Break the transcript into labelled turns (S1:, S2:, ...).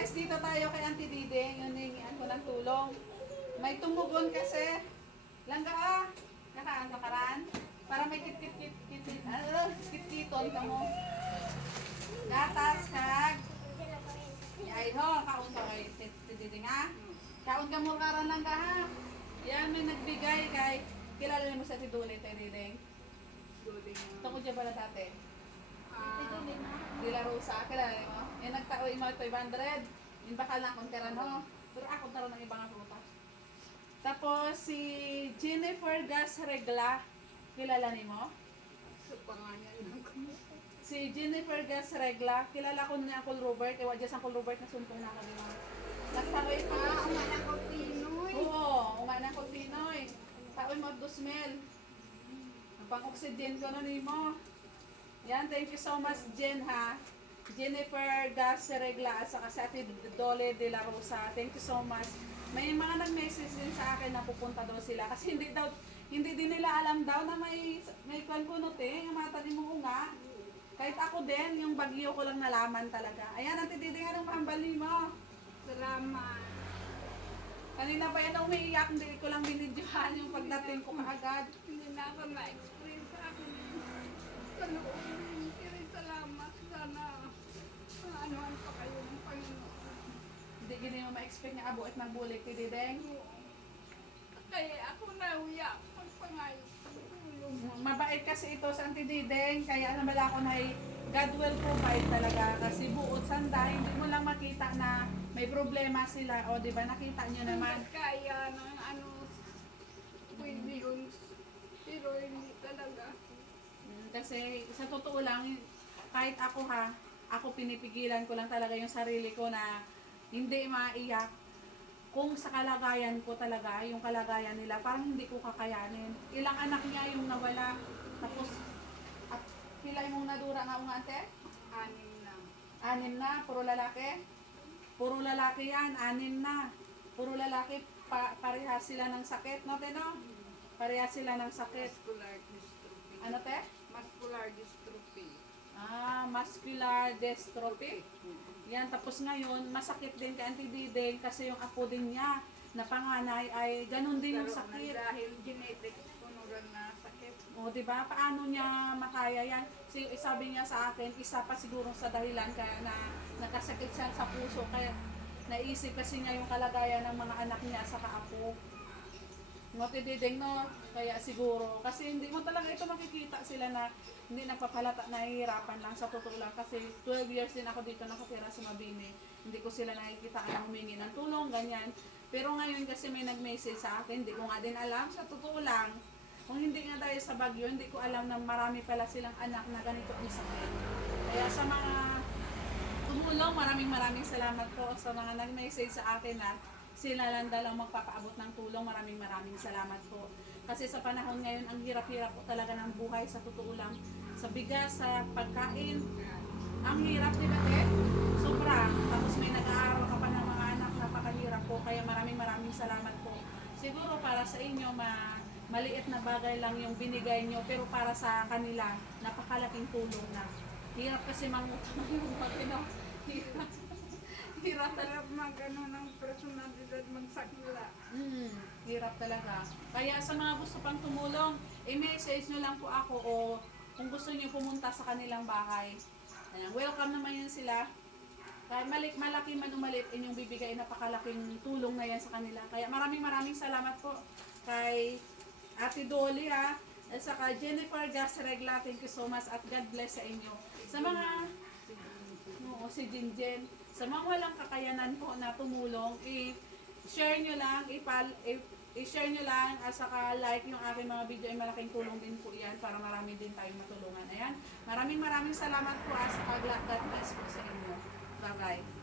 S1: guys, dito tayo kay Auntie Diding. Yun yung ko ng tulong. May tumugon kasi. Langga ka. Nakaan nakaraan. Para may kit kit kit kit kit ano, kit kiton ka mo. Gatas kag. Ay ho, kaon ka kay Auntie Diding ha. Kaon ka mo karon langga ha. Yan may nagbigay kay kilala mo sa Tiduli Auntie Diding. Tungkol dyan pala dati. Dila Rosa, kilala mo? Yung nagtaoy mo ito, 500. Yung bakal na akong tira, no? Pero ako taro ng ibang prutas. Tapos si Jennifer Gas Regla, kilala ni mo?
S2: Sa pangalan ng
S1: Si Jennifer Gas Regla, kilala ko niya Uncle Robert, ewa dyan sa Uncle Robert na sumpong na kami mo. Nagtaoy pa.
S2: Ah, ang anak ko Pinoy.
S1: Oo, umana ko Pinoy. Taoy mo dosmel. Ang pang-oxygen ko na ni mo. Yan, thank you so much Jen ha. Jennifer Gas Regla at saka si Ate Dole de la Rosa. Thank you so much. May mga nag-message din sa akin na pupunta daw sila kasi hindi daw hindi din nila alam daw na may may kwan ko no te, yung mga tanim mo nga. Kahit ako din, yung bagyo ko lang nalaman talaga. Ayan, Ate Didi, anong maambali mo?
S2: Salamat.
S1: Kanina pa yan umiiyak, hindi ko lang binidyohan yung pagdating ko kaagad.
S2: Hindi na ako na-experience sa akin. Pero salamat. Sana maanuhan pa kayo ng Panginoon.
S1: Hindi gini mo ma-expect nga abuit ng bulik ti Dideng.
S2: Kaya ako nauya pagpangayo sa tulong.
S1: Mabait kasi ito sa Auntie Dideng, kaya namala ako na God will provide talaga kasi buot sanda, hindi mo lang makita na may problema sila. O, di ba, nakita nyo naman.
S2: Kaya ng ano, pwede yun. Pero hindi talaga.
S1: Mm, Kasi sa totoo lang, kahit ako ha, ako pinipigilan ko lang talaga yung sarili ko na hindi maiyak kung sa kalagayan ko talaga, yung kalagayan nila, parang hindi ko kakayanin. Ilang anak niya yung nawala, tapos at pila mong nadura nga mga ate?
S2: Anim na.
S1: Anim na, puro lalaki? Puro lalaki yan, anim na. Puro lalaki, pa, parehas sila ng sakit, no te no? Parehas sila ng sakit. Ano te?
S2: Muscular dystrophy.
S1: Yan, tapos ngayon, masakit din kay Auntie Dideng kasi yung apo din niya na panganay ay ganun din yung
S2: Pero
S1: sakit.
S2: dahil genetics ko rin na sakit.
S1: O, di ba? Paano niya makaya yan? Si, sabi niya sa akin, isa pa siguro sa dahilan kaya na nakasakit siya sa puso. Kaya naisip kasi niya yung kalagayan ng mga anak niya sa kaapo. Ngoti diding no, kaya siguro. Kasi hindi mo talaga ito makikita sila na hindi nagpapalata, nahihirapan lang sa totoo lang. Kasi 12 years din ako dito nakatira sa Mabini. Hindi ko sila nakikita ang humingi ng tulong, ganyan. Pero ngayon kasi may nag-message sa akin, hindi ko nga din alam, sa totoo lang. Kung hindi nga dahil sa bagyo, hindi ko alam na marami pala silang anak na ganito ang sakit. Kaya sa mga tumulong, maraming maraming salamat po sa mga nag-message sa akin na sila lang dalang magpapaabot ng tulong. Maraming maraming salamat po. Kasi sa panahon ngayon, ang hirap-hirap po talaga ng buhay sa totoo lang. Sa bigas, sa pagkain, ang hirap, di ba, te? Sobra. Tapos may nag-aaral ka pa ng mga anak, napakahirap po. Kaya maraming maraming salamat po. Siguro para sa inyo, ma maliit na bagay lang yung binigay nyo, pero para sa kanila, napakalaking tulong na. Hirap kasi mangutang yung matino. Hirap. Hirap talaga.
S2: Sarap mag ano ng personalidad magsakila.
S1: Mm, hirap talaga. Kaya sa mga gusto pang tumulong, i-message nyo lang po ako o kung gusto nyo pumunta sa kanilang bahay. Ayan, welcome naman yan sila. Kahit malik, malaki man umalit, inyong bibigay napakalaking tulong na yan sa kanila. Kaya maraming maraming salamat po kay Ate Dolly ha. At saka Jennifer Gasregla, thank you so much at God bless sa inyo. Sa mga Oo, si Jinjen. Sa mga walang kakayanan po na tumulong, i-share nyo lang, ipal, i-share nyo lang, at saka like yung aking mga video ay malaking tulong din po yan para marami din tayong matulungan. Ayan. Maraming maraming salamat po at saka God bless po sa inyo. Bye-bye.